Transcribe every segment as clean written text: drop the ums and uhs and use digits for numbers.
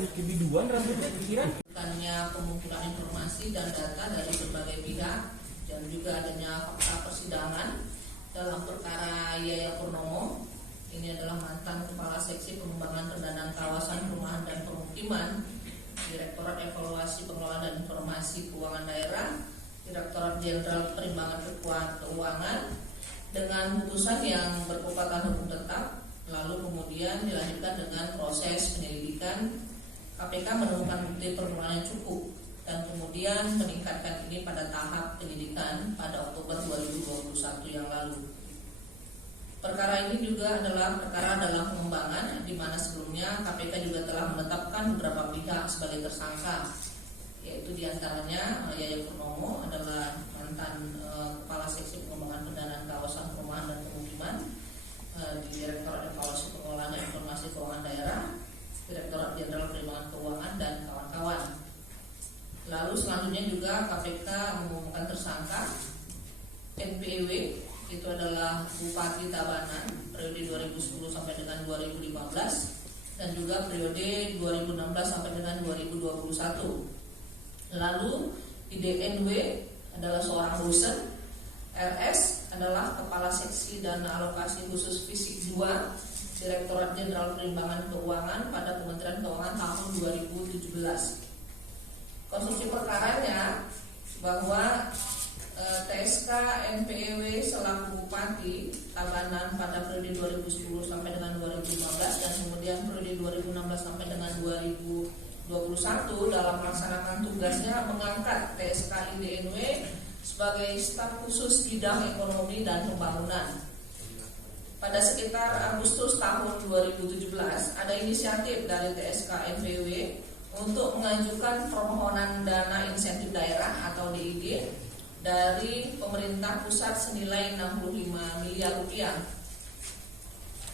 kebiduan rambutnya pikiran. Bukannya pengumpulan informasi dan data dari berbagai pihak dan juga adanya fakta persidangan dalam perkara Yaya Purnomo. Ini adalah mantan Kepala Seksi Pengembangan Pendanaan Kawasan Perumahan dan Permukiman, Direktorat Evaluasi Pengelolaan dan Informasi Keuangan Daerah, Direktorat Jenderal Perimbangan Keuangan, dengan putusan yang berkekuatan hukum tetap. Lalu kemudian dilanjutkan dengan proses penyelidikan. KPK menemukan bukti permulaan yang cukup dan kemudian meningkatkan ini pada tahap penyidikan pada Oktober 2021 yang lalu. Perkara ini juga adalah perkara dalam pengembangan, di mana sebelumnya KPK juga telah menetapkan beberapa pihak sebagai tersangka, yaitu diantaranya Yaya Purnomo adalah mantan Kepala Seksi Pengembangan Pendanaan Kawasan Perumahan dan Permukiman di Direktorat Evaluasi Pengelolaan dan Informasi Keuangan Daerah, Direktorat Jenderal Perimbangan Keuangan dan kawan-kawan. Lalu selanjutnya juga KPK mengumumkan tersangka NPW, itu adalah Bupati Tabanan periode 2010 sampai dengan 2015 dan juga periode 2016 sampai dengan 2021. Lalu IDNW adalah seorang dosen, RS adalah Kepala Seksi Dana Alokasi Khusus Fisik 2 Direktorat Jenderal Perimbangan Keuangan pada Kementerian Keuangan tahun 2017. Konstruksi perkaranya bahwa TSK NPEW selaku Bupati Tabanan pada periode 2010 sampai dengan 2015 dan kemudian periode 2016 sampai dengan 2021 dalam melaksanakan tugasnya mengangkat TSK IDNW sebagai staf khusus bidang ekonomi dan pembangunan. Pada sekitar Agustus tahun 2017 ada inisiatif dari TSK NPEW untuk mengajukan permohonan dana insentif daerah atau DID dari pemerintah pusat senilai 65 miliar rupiah.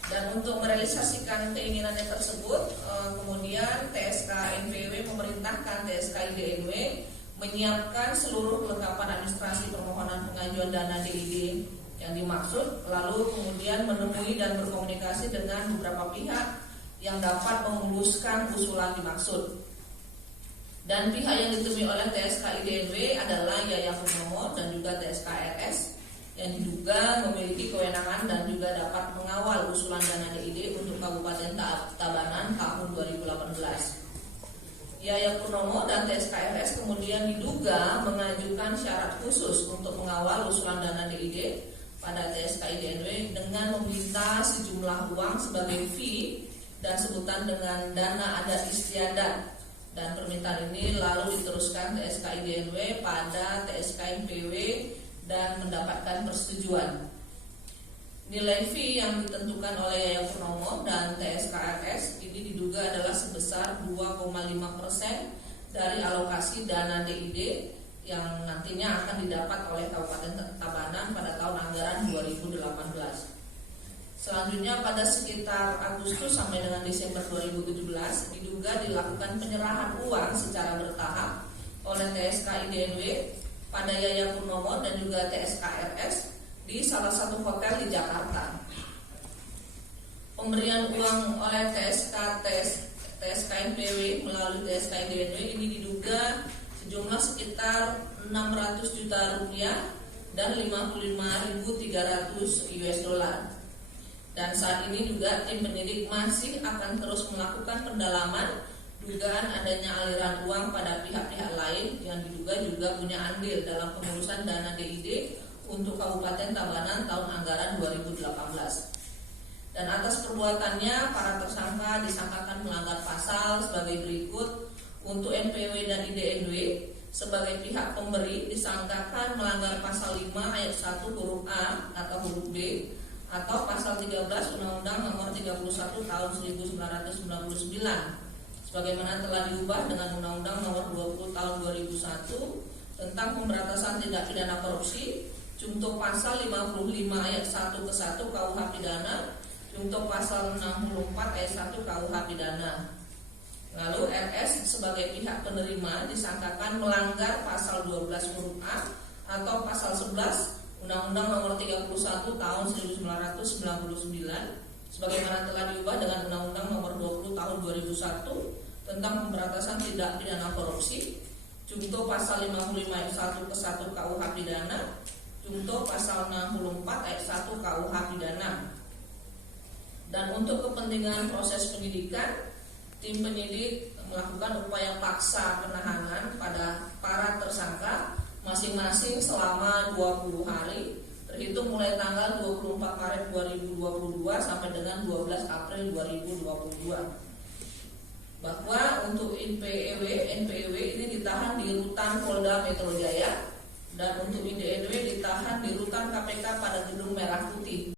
Dan untuk merealisasikan keinginannya tersebut, kemudian TSK NPW memerintahkan TSK IDNW menyiapkan seluruh kelengkapan administrasi permohonan pengajuan dana DID yang dimaksud, lalu kemudian menemui dan berkomunikasi dengan beberapa pihak yang dapat memuluskan usulan dimaksud. Dan pihak yang ditemui oleh TSK IDNW adalah Yaya Purnomo dan juga TSK RS yang diduga memiliki kewenangan dan juga dapat mengawal usulan dana DID untuk Kabupaten Tabanan tahun 2018. Yaya Purnomo dan TSK RS kemudian diduga mengajukan syarat khusus untuk mengawal usulan dana DID pada TSK IDNW dengan meminta sejumlah uang sebagai fee dan sebutan dengan dana adat istiadat. Dan permintaan ini lalu diteruskan TSK IDNW pada TSK NPW dan mendapatkan persetujuan. Nilai fee yang ditentukan oleh Yaya Purnomo dan TSK RS ini diduga adalah sebesar 2,5% dari alokasi dana DID yang nantinya akan didapat oleh Kabupaten Tabanan pada tahun anggaran 2018. Selanjutnya pada sekitar Agustus sampai dengan Desember 2017 diduga dilakukan penyerahan uang secara bertahap oleh TSK IDNW pada Yaya Purnomo dan juga TSK RS di salah satu hotel di Jakarta. Pemberian uang oleh TSK NPW melalui TSK IDNW ini diduga sejumlah sekitar 600 juta rupiah dan 55.300 US dollar. Dan saat ini juga tim penyidik masih akan terus melakukan pendalaman dugaan adanya aliran uang pada pihak-pihak lain yang diduga juga punya andil dalam pengurusan dana DID untuk Kabupaten Tabanan tahun anggaran 2018. Dan atas perbuatannya para tersangka disangkakan melanggar pasal sebagai berikut. Untuk NPW dan IDNW sebagai pihak pemberi disangkakan melanggar pasal 5 ayat 1 huruf A atau huruf B atau pasal 13 Undang-Undang Nomor 31 Tahun 1999 sebagaimana telah diubah dengan Undang-Undang Nomor 20 Tahun 2001 tentang pemberantasan tindak pidana korupsi, contoh pasal 55 ayat 1 ke 1 KUH pidana, contoh pasal 64 ayat 1 KUH pidana. Lalu RS sebagai pihak penerima disangkakan melanggar pasal 12 huruf A atau pasal 11 Undang-Undang Nomor 31 Tahun 1999 sebagaimana telah diubah dengan Undang-Undang Nomor 20 Tahun 2001 tentang pemberantasan tindak pidana korupsi, Junto pasal 55 ayat 1 ke 1 KUH pidana, Junto pasal 64 ayat 1 KUH pidana. Dan untuk kepentingan proses penyidikan, tim penyidik melakukan upaya paksa penahanan pada para tersangka masing-masing selama 20 hari terhitung mulai tanggal 24 Maret 2022 sampai dengan 12 April 2022. Bahwa untuk NPEW ini ditahan di Rutan Polda Metro Jaya, dan untuk IDNW ditahan di Rutan KPK pada Gedung Merah Putih.